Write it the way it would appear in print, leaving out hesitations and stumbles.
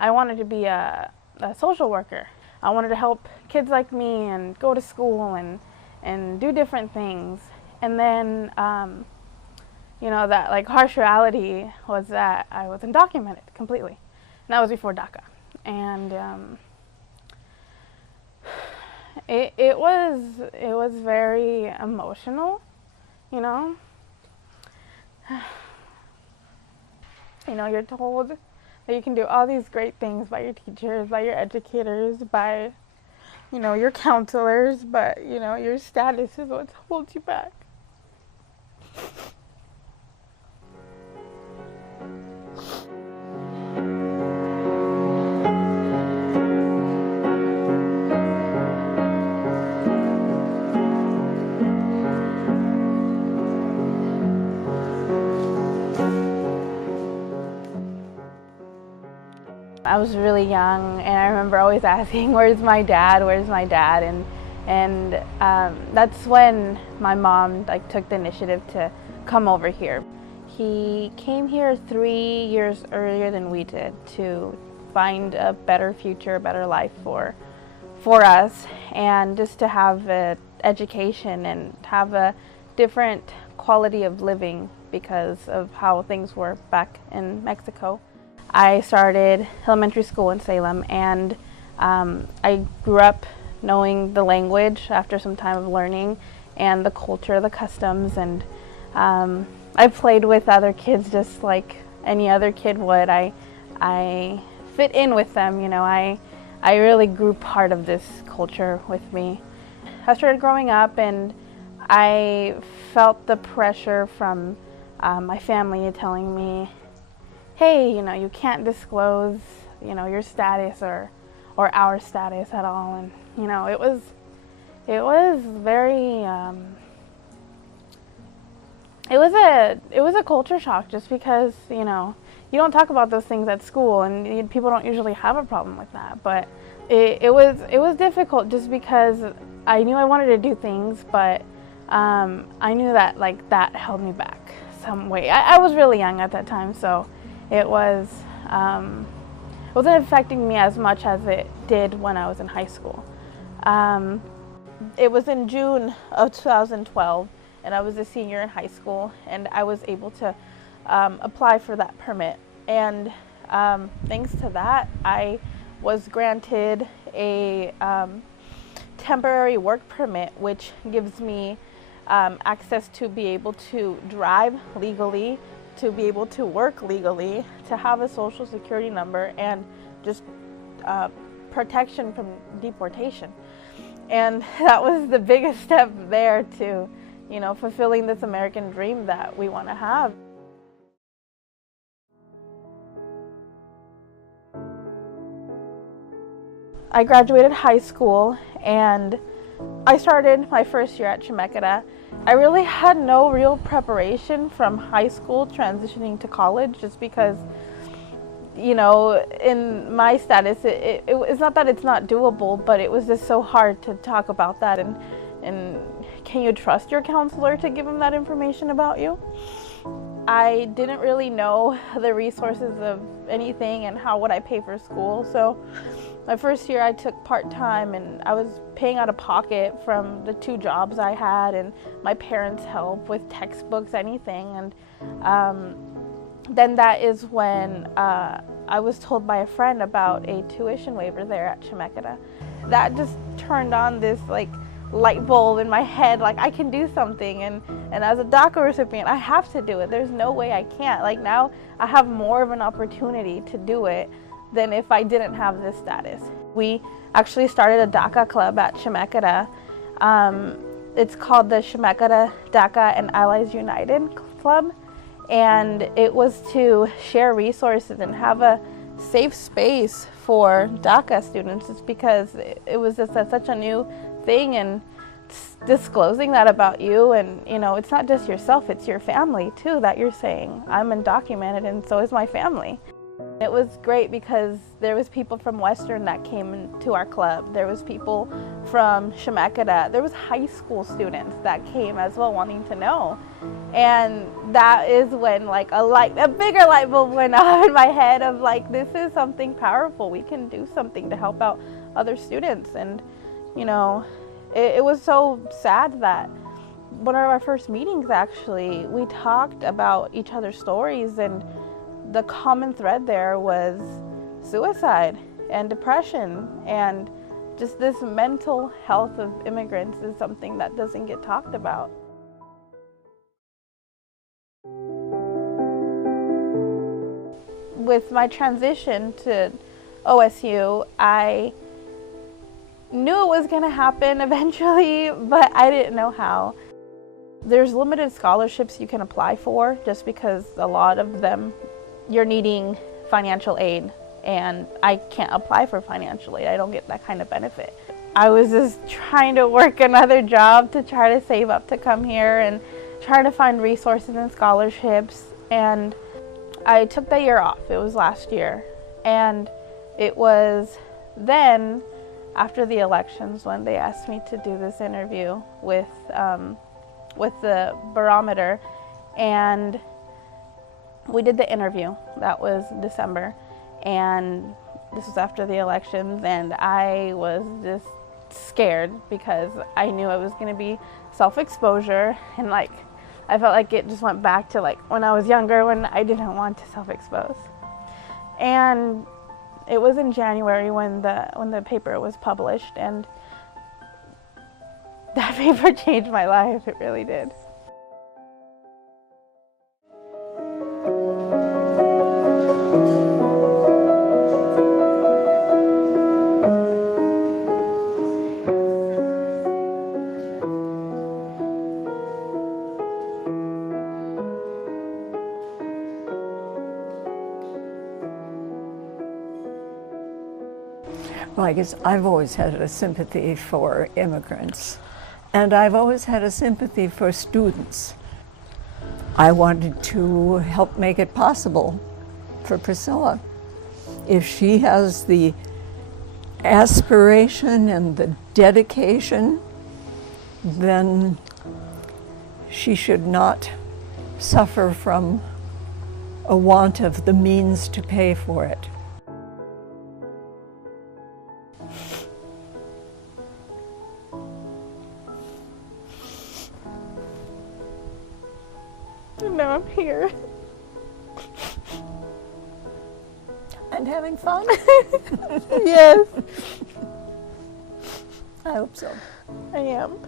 I wanted to be a social worker. I wanted to help kids like me and go to school and do different things. And then, that like harsh reality was that I was undocumented completely. And that was before DACA. And it was very emotional, you know. You're told that you can do all these great things by your teachers, by your educators, by, your counselors, but, your status is what holds you back. I was really young, and I remember always asking, "Where's my dad? Where's my dad?" And that's when my mom took the initiative to come over here. He came here 3 years earlier than we did to find a better future, a better life for us, and just to have an education and have a different quality of living because of how things were back in Mexico. I started elementary school in Salem, and I grew up knowing the language after some time of learning and the culture, the customs, and I played with other kids just like any other kid would. I fit in with them, I really grew part of this culture with me. I started growing up, and I felt the pressure from my family telling me, hey, you can't disclose, your status or our status at all. And, it was very, it was a culture shock just because, you don't talk about those things at school, and people don't usually have a problem with that. But it was difficult just because I knew I wanted to do things, but I knew that that held me back some way. I was really young at that time, so it wasn't affecting me as much as it did when I was in high school. It was in June of 2012, and I was a senior in high school, and I was able to apply for that permit. And thanks to that, I was granted a temporary work permit, which gives me access to be able to drive legally, to be able to work legally, to have a social security number, and just protection from deportation. And that was the biggest step there to, fulfilling this American dream that we want to have. I graduated high school, and I started my first year at Chemeketa. I really had no real preparation from high school transitioning to college, just because, in my status, it's not that it's not doable, but it was just so hard to talk about that. And can you trust your counselor to give him that information about you? I didn't really know the resources of anything and how would I pay for school. So my first year I took part-time, and I was paying out of pocket from the 2 jobs I had and my parents' help with textbooks, anything. And then that is when I was told by a friend about a tuition waiver there at Chemeketa. That just turned on this light bulb in my head, I can do something, and as a DACA recipient I have to do it. There's no way I can't. Now I have more of an opportunity to do it than if I didn't have this status. We actually started a DACA club at Chemeketa. It's called the Chemeketa DACA and Allies United Club, and it was to share resources and have a safe space for DACA students. It's because it was just such a new thing, and disclosing that about you, and it's not just yourself, it's your family too, that you're saying I'm undocumented and so is my family. It was great because there was people from Western that came to our club. There was people from Shemakada. There was high school students that came as well, wanting to know. And that is when like a bigger light bulb went off in my head of like, this is something powerful. We can do something to help out other students. And you know, it was so sad that one of our first meetings, actually, we talked about each other's stories, and the common thread there was suicide and depression, and just this mental health of immigrants is something that doesn't get talked about. With my transition to OSU, I knew it was going to happen eventually, but I didn't know how. There's limited scholarships you can apply for just because a lot of them you're needing financial aid, and I can't apply for financial aid. I don't get that kind of benefit. I was just trying to work another job to try to save up to come here and try to find resources and scholarships, and I took the year off. It was last year, and it was then after the elections when they asked me to do this interview with the Barometer, and we did the interview. That was December, and this was after the elections, and I was just scared because I knew it was going to be self-exposure, and like I felt like it just went back to like when I was younger when I didn't want to self-expose. And it was in January when the paper was published, and that paper changed my life. It really did. Well, I guess I've always had a sympathy for immigrants, and I've always had a sympathy for students. I wanted to help make it possible for Priscila. If she has the aspiration and the dedication, then she should not suffer from a want of the means to pay for it. And now I'm here. And having fun? Yes. I hope so. I am.